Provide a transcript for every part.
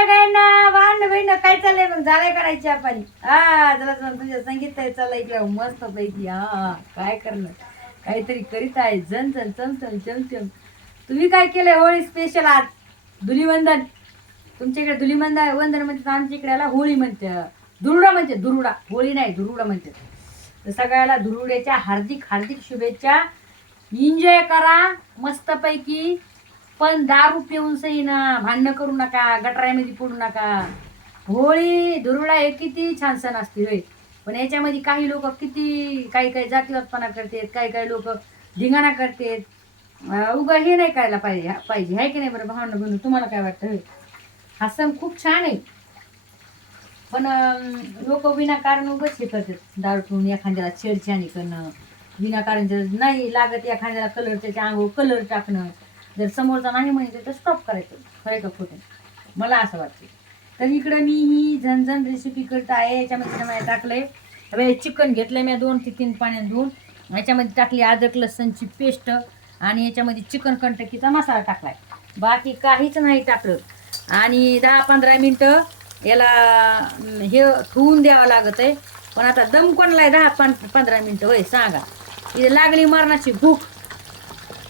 सगळ्यांना भांड बहिण काय चाललंय मग? झालाय करायची आपण? हा जरा तुझ्या संगीत आहे चाललंय किंवा मस्त पैकी. हा काय करणार? काहीतरी करीत आहे. जन जन चमचम चमचम तुम्ही काय केलंय होळी स्पेशल आज? धुलीवंदन. तुमच्याकडे धुलीवंदन वंदन म्हणतात आमच्या इकडे याला होळी म्हणते दुरुडा म्हणते दुरुडा. होळी नाही दुरुडा म्हणते तर सगळ्याला दुरुड्याच्या हार्दिक हार्दिक शुभेच्छा. एन्जॉय करा मस्तपैकी पण दारू पिऊन सही ना भांडणं करू नका गटरामध्ये पडू नका. होळी धुरुळा हे किती छान सण असते होय. पण याच्यामध्ये काही लोक किती काही काही जातीवादपणा करतात काही काही लोक धिंगाणा करतात. उगा हे नाही करायला पाहिजे पाहिजे. आहे की नाही बरं भावना बनू तुम्हाला काय वाटतं होय? हा सण खूप छान आहे. पण लोक विनाकारण उगाच हे करतात. दारू पिऊन एखाद्याला छेडछाणी करणं. विनाकारण नाही लागत एखाद्याला कलर त्याच्या अंगो कलर टाकणं. जर समोरचा नाही म्हणजे तर स्टॉप करायचं. खरे का खोटे मला असं वाटते तर इकडं मी ही झणझण रेसिपी करत आहे. याच्यामध्ये मी टाकलंय. हवे चिकन घेतलंय मी दोन ते तीन पाण्यात धुवून. याच्यामध्ये टाकली अद्रक लसणची पेस्ट आणि याच्यामध्ये चिकन कंटकीचा मसाला टाकलाय. बाकी काहीच नाही टाकलं. आणि दहा पंधरा मिनटं याला हे ठेवून द्यावं लागत आहे पण आता दम कोणला आहे दहा पं पंधरा मिनटं होय सांगा. इथे लागली मरणाची भूक.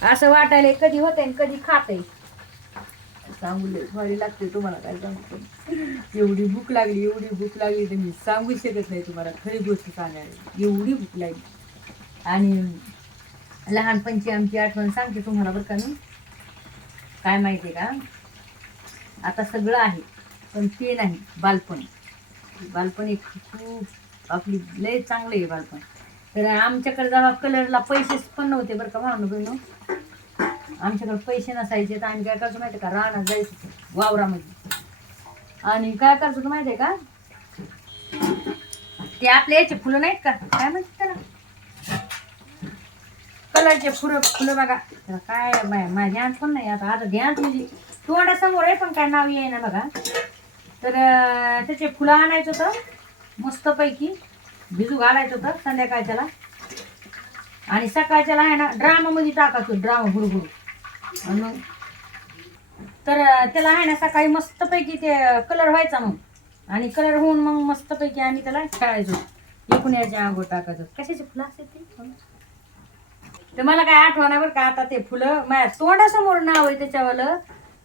असं वाटायला कधी होते आणि कधी खाते सांगू लय भारी लागते तुम्हाला काय सांगतो. एवढी भूक लागली एवढी भूक लागली तर मी सांगू शकत नाही तुम्हाला खरी गोष्ट सांगायला. एवढी भूक लागली. आणि लहानपणची आमची आठवण सांगते तुम्हाला बरं का मी. काय माहिती आहे का? आता सगळं आहे पण ते नाही बालपण. बालपण एक खूप आपली लय चांगलं आहे बालपण. तर आमच्याकडे जेव्हा कलरला पैसेच पण नव्हते बरं का म्हणून बहिणं. आमच्याकडे पैसे नसायचे तर आम्ही काय करायचो माहिती का? रानात जायचो वावरामध्ये. आणि काय करायचो माहिती आहे का? ते आपले याचे फुलं नाहीत का? काय माहिती त्याला? कलरचे फुलं फुलं बघा. त्याला काय माय माझ्या ध्यान पण नाही आता आता ध्यान म्हणजे तोंडासमोर आहे पण काय नाव येई ना बघा. तर त्याचे फुलं आणायचं होतं मस्तपैकी भिजू घालायचं होतं संध्याकाळच्याला. आणि सकाळच्याला आहे ना ड्रामामध्ये टाकायचो ड्रामा हुडहुड. आणि मग? तर त्याला आहे ना सकाळी मस्तपैकी ते कलर व्हायचा मग. आणि कलर होऊन मग मस्तपैकी आम्ही त्याला खेळायचो. एकूण याच्या अंगोर टाकायचो. कशाचे फुलं असते ते? तर मला काय आठवण बरं का आता ते फुलं माझ्या तोंडासमोर नाव आहे त्याच्यावालं.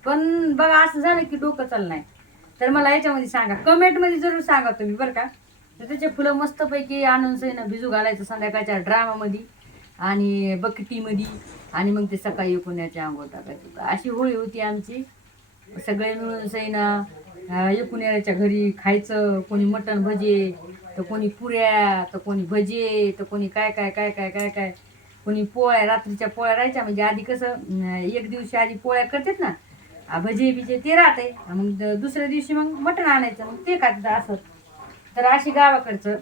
पण बघा असं झालं की डोकं चाललं नाही तर मला याच्यामध्ये सांगा. कमेंटमध्ये जरूर सांगा तुम्ही बरं का. तर त्याचे फुलं मस्तपैकी आणून सैनं भिजू घालायचं संध्याकाळच्या ड्रामामध्ये. आणि बकेटीमध्ये आणि मग ते सकाळी एकुण्याच्या अंघोळ टाकायचं अशी होळी होती आमची. सगळे मिळून सैना एकुण्याच्या घरी खायचं कोणी मटण भजे तर कोणी पुऱ्या तर कोणी भजे तर कोणी काय काय काय काय काय काय. कोणी पोळ्या रात्रीच्या पोळ्या राहायच्या. म्हणजे आधी कसं एक दिवशी आधी पोळ्या करतात ना भजे बिजे ते राहते. मग दुसऱ्या दिवशी मग मटण आणायचं मग ते खातात असं. तर अशी गावाकडचं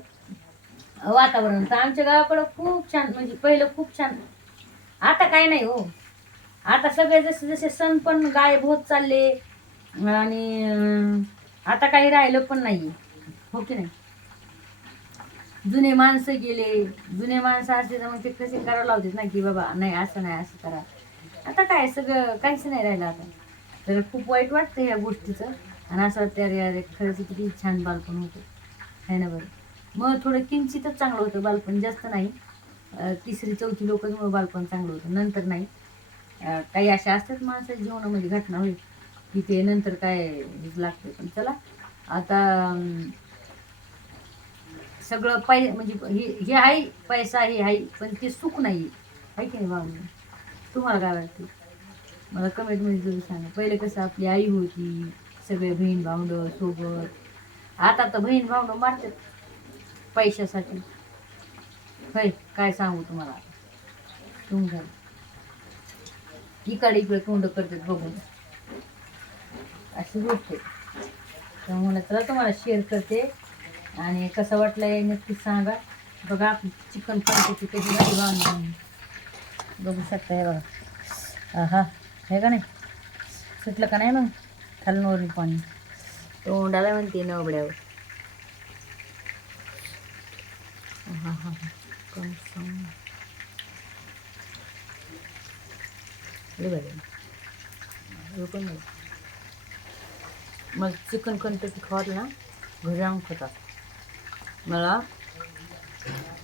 वातावरण तर आमच्या गावाकडं खूप छान म्हणजे पहिलं खूप छान. आता काय नाही हो. आता सगळे जसे जसे सण पण गायब होत चालले आणि आता काही राहिलं पण नाही हो की नाही? जुने माणसं गेले जुने माणसं असले तर मग ते कसे करावं लावतात ना की बाबा नाही असं नाही असं करा. आता काय सगळं काहीच नाही राहिलं आता. तर खूप वाईट वाटतं ह्या गोष्टीचं. आणि असं वाटतं अरे अरे खरंच किती छान बालपण होतं. आहे ना बरं? मग थोडं किंचितच चांगलं होतं बालपण जास्त नाही. तिसरी चौथी लोकच मग बालपण चांगलं होतं नंतर नाही. काही अशा असतात माणसाच्या जीवनामध्ये घटना होईल. की ते नंतर काय लागतं पण चला. आता सगळं पै म्हणजे हे हे आहे पैसा हे आहे पण ते सुख नाही आहे की नाही भावना तुम्हाला काय वाटते? मला कमेंटमध्ये जरूर सांगा. पहिले कसं आपली आई होती सगळे बहीण भावंड सोबत. आता तर बहीण भावंड मारतात. पैशासाठी. होय काय सांगू तुम्हाला? तुमच्या इकडे इकडे तोंड करतात बघून. अशी गोष्ट आहे. त्यामुळे चला तुम्हाला शेअर करते. आणि कसं वाटलंय नक्कीच सांगा. बघा आपण चिकन क्वांटिटी कशी झाली बांधून बघू शकता हे बघा. हा हे का नाही? सुटलं का नाही मग? खालून वरून पाणी. तोंडाला म्हणते नवड्यावर हां हां हा कम सम हे बघा हे पण मला चिकन कंटकी खावायला ना घरी आणून खातात. मला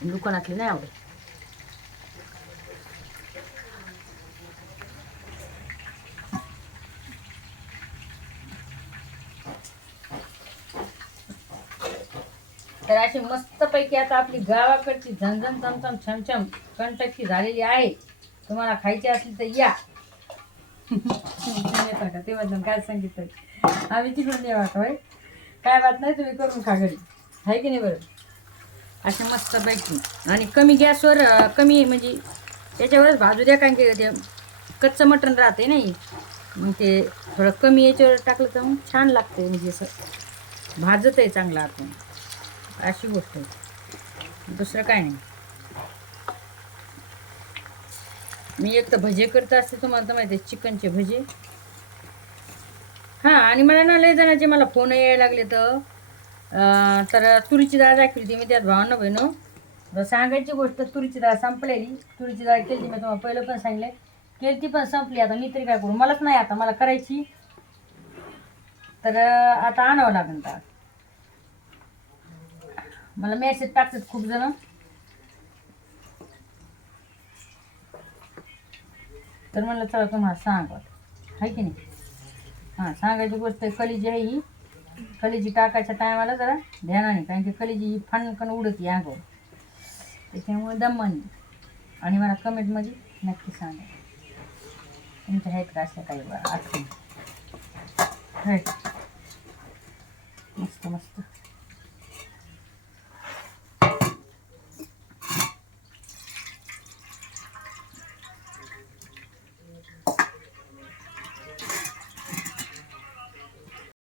दुकानातली नाही आवडत. तर अशी मस्तपैकी आता आपली गावाकडची झणझण चमचम छमछम कंटकी झालेली आहे. तुम्हाला खायची असली तर या. का? ते बद्दल काय सांगितलं आम्ही तिकडून येवा का काय बात नाही तुम्ही करून खा घरी. आहे की नाही बरं? असे मस्तपैकी. आणि कमी गॅसवर कमी म्हणजे त्याच्यावरच भाजू द्या कारण की ते कच्चं मटण राहते नाही मग ते थोडं कमी याच्यावर टाकलं तर मग छान लागते म्हणजे असं. भाजत आहे चांगलं आपण. अशी गोष्ट दुसरं काय नाही. मी एक तर भजे करत असते तुम्हाला तर माहिती आहे चिकनचे भजे. हां आणि मला ना लय जणांचे मला फोन यायला लागले तर तर तुरीची डाळ दाखवली होती मी त्यात भावानं बहिणो. तर सांगायची गोष्ट तुरीची डाळ संपलेली. तुरीची डाळ केली मी तुम्हाला पहिलं पण सांगले. केली ती पण संपली आता मी तरी काय करू? मलाच नाही आता मला करायची. तर आता आणावं लागेल डाळ. मला मेसेज टाकतात खूप जण. तर म्हणलं चला तुम्हाला सांगा आहे की नाही? हां सांगायची गोष्ट आहे कलिजी आहे ही. कलिजी टाकायच्या टायमाला जरा ध्यानाने कारण की कलिजी ही फणकन उडती अंगावर त्याच्यामुळे दमानी. आणि मला कमेंटमध्ये नक्की सांगा. तुमच्या आहेत का असं काही बरं आठवण? मस्त मस्त.